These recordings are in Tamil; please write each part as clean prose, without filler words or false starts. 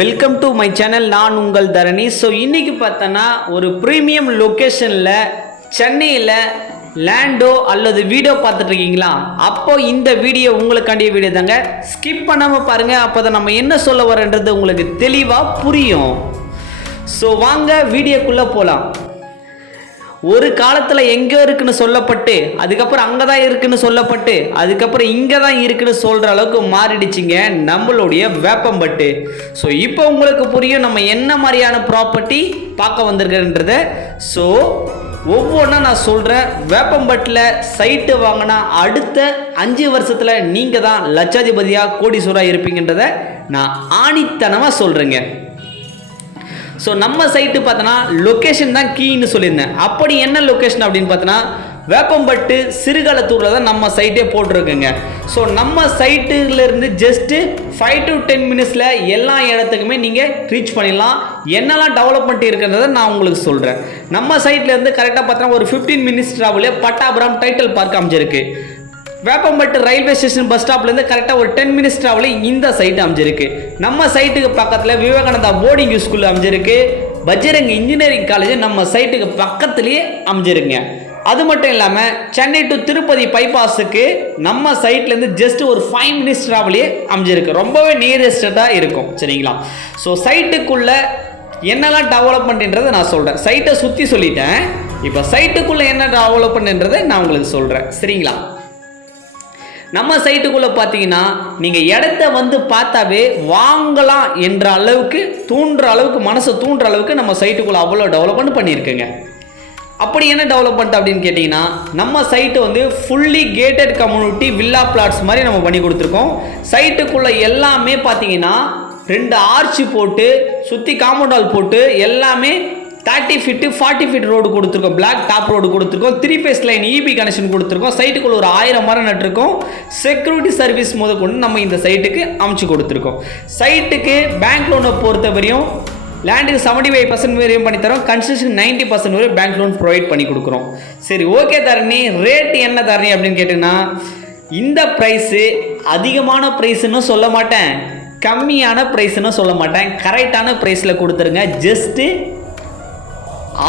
Welcome to my channel. நான் உங்கள் தரணி. ஸோ இன்றைக்கி பார்த்தோன்னா ஒரு ப்ரீமியம் லொக்கேஷனில் சென்னையில் லேண்டோ அல்லது வீடியோ பார்த்துட்ருக்கீங்களா? அப்போது இந்த வீடியோ உங்களுக்காண்டிய வீடியோ தாங்க. ஸ்கிப் பண்ணாமல் பாருங்கள், அப்போ தான் நம்ம என்ன சொல்ல வரன்றது உங்களுக்கு தெளிவாக புரியும். ஸோ வாங்க வீடியோக்குள்ளே போகலாம். ஒரு காலத்தில் எங்கே இருக்குன்னு சொல்லப்பட்டு அதுக்கப்புறம் அங்கே தான் இருக்குன்னு சொல்லப்பட்டு அதுக்கப்புறம் இங்கே தான் இருக்குன்னு சொல்கிற அளவுக்கு மாறிடுச்சிங்க நம்மளுடைய வேப்பம்பட்டு. ஸோ இப்போ உங்களுக்கு புரியும் நம்ம என்ன மாதிரியான ப்ராப்பர்ட்டி பார்க்க வந்திருக்கிறன்றத. ஸோ ஒவ்வொன்றா நான் சொல்கிறேன். வேப்பம்பட்டில் சைட்டு வாங்கினா அடுத்த 5 வருஷத்தில் நீங்கள் தான் லட்சாதிபதியாக கோடீஸ்வரராக இருப்பீங்கன்றதை நான் ஆணித்தனமாக சொல்கிறேங்க. ஸோ நம்ம சைட்டு பார்த்தோன்னா லொக்கேஷன் தான் கீன்னு சொல்லியிருந்தேன். அப்படி என்ன லொக்கேஷன் அப்படின்னு பார்த்தோன்னா வேப்பம்பட்டு சிறுகளத்தூரில் தான் நம்ம சைட்டே போட்டிருக்குங்க. ஸோ நம்ம சைட்டுலேருந்து ஜஸ்ட்டு 5 to 10 மினிட்ஸில் எல்லா இடத்துக்குமே நீங்கள் ரீச் பண்ணிடலாம். என்னெல்லாம் டெவலப்மெண்ட் இருக்குன்றதை நான் உங்களுக்கு சொல்கிறேன். நம்ம சைட்லேருந்து கரெக்டாக பார்த்தோன்னா ஒரு 15 மினிட்ஸ் ட்ராவலே பட்டாபுரம் டைட்டில் பார்க் அமைஞ்சிருக்கு. வேப்பம்பட்டு ரயில்வே ஸ்டேஷன் பஸ் ஸ்டாப்லேருந்து கரெக்டாக ஒரு 10 மினிட்ஸ் ட்ராவலில் இந்த சைட்டு அமைஞ்சிருக்கு. நம்ம சைட்டுக்கு பக்கத்தில் விவேகானந்தா போர்டிங் ஸ்கூல் அமைஞ்சிருக்கு. பஜ்ரங் இன்ஜினியரிங் காலேஜ் நம்ம சைட்டுக்கு பக்கத்துலேயே அமைஞ்சிருங்க. அது மட்டும் இல்லாமல் சென்னை டு திருப்பதி பைபாஸுக்கு நம்ம சைட்லேருந்து ஜஸ்ட் ஒரு 5 மினிட்ஸ் ட்ராவலே அமைஞ்சிருக்கு. ரொம்பவே நியரஸ்டாக இருக்கும். சரிங்களா? ஸோ சைட்டுக்குள்ளே என்னெல்லாம் டெவலப்மெண்ட்ன்றதை நான் சொல்கிறேன். சைட்டை சுற்றி சொல்லிட்டேன். இப்போ சைட்டுக்குள்ளே என்ன டெவலப்மெண்ட்ன்றதை நான் உங்களுக்கு சொல்கிறேன். சரிங்களா? நம்ம சைட்டுக்குள்ளே பார்த்தீங்கன்னா நீங்கள் இடத்த வந்து பார்த்தாவே வாங்கலாம் என்ற அளவுக்கு தூண்டுற அளவுக்கு மனசை தூண்டுற அளவுக்கு நம்ம சைட்டுக்குள்ளே அவ்வளோ டெவலப்மெண்ட் பண்ணியிருக்குங்க. அப்படி என்ன டெவலப்மெண்ட் அப்படின்னு கேட்டிங்கன்னா நம்ம சைட்டு வந்து fully gated community villa flats மாதிரி நம்ம பண்ணி கொடுத்துருக்கோம். சைட்டுக்குள்ளே எல்லாமே பார்த்தீங்கன்னா 2 ஆர்ச்சி போட்டு சுற்றி காம்பவுண்ட் வால் போட்டு எல்லாமே 30 ஃபீட்டு 40 ஃபீட் ரோடு கொடுத்துருக்கோம். பிளாக் டாப் ரோடு கொடுத்துருக்கோம். 3 ஃபேஸ் லைன் இபி கனெக்ஷன் கொடுத்துருக்கோம். சைட்டுக்குள்ள ஒரு 1000 மரம் நட்டுருக்கோம். செக்யூரிட்டி சர்வீஸ் முதற்கொண்டு நம்ம இந்த சைட்டுக்கு அமைச்சு கொடுத்துருக்கோம். சைட்டுக்கு பேங்க் லோனை பொறுத்தவரையும் லேண்டுக்கு 75% வரையும் பண்ணித்தரோம். கன்ஸ்ட்ரக்ஷன் 90% வரையும் பேங்க் லோன் ப்ரொவைட் பண்ணி கொடுக்குறோம். சரி, ஓகே தரணி, ரேட் என்ன தரணி அப்படின்னு கேட்டிங்கன்னா இந்த ப்ரைஸு அதிகமான ப்ரைஸுன்னு சொல்ல மாட்டேன், கம்மியான ப்ரைஸுன்னு சொல்ல மாட்டேன். கரெக்டான ப்ரைஸில் கொடுத்துருங்க. ஜஸ்ட்டு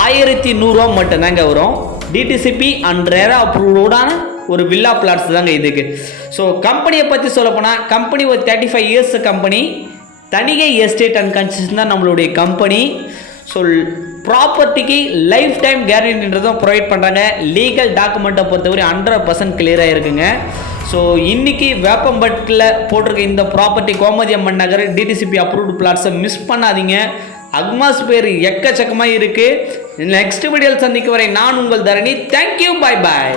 1100 மட்டும்தாங்க வரும். டிடிசிபி அண்ட் ரேரா அப்ரூவ்டான ஒரு வில்லா பிளாட்ஸ் தாங்க இதுக்கு. ஸோ கம்பெனியை பற்றி சொல்லப்போனால் கம்பெனி ஒரு 35 years company. Thanigai estate and construction தான் நம்மளுடைய கம்பெனி. ஸோ ப்ராப்பர்ட்டிக்கு லைஃப் டைம் கேரண்டின்றதும் ப்ரொவைட் பண்ணுறாங்க. லீகல் டாக்குமெண்ட்டை பொறுத்தவரை 100% கிளியராக இருக்குங்க. ஸோ இன்றைக்கி வேப்பம்பட்டில் போட்டிருக்க இந்த ப்ராப்பர்ட்டி கோமதி அம்மன் நகர் டிடிசிபி அப்ரூவ்டு பிளாட்ஸை மிஸ் பண்ணாதீங்க. அட்மாஸ்பியர் எக்கச்சக்கமாக இருக்குது. நெக்ஸ்ட் வீடியோவில் சந்திக்க வரை நான் உங்கள் தரணி. Thank you, bye bye.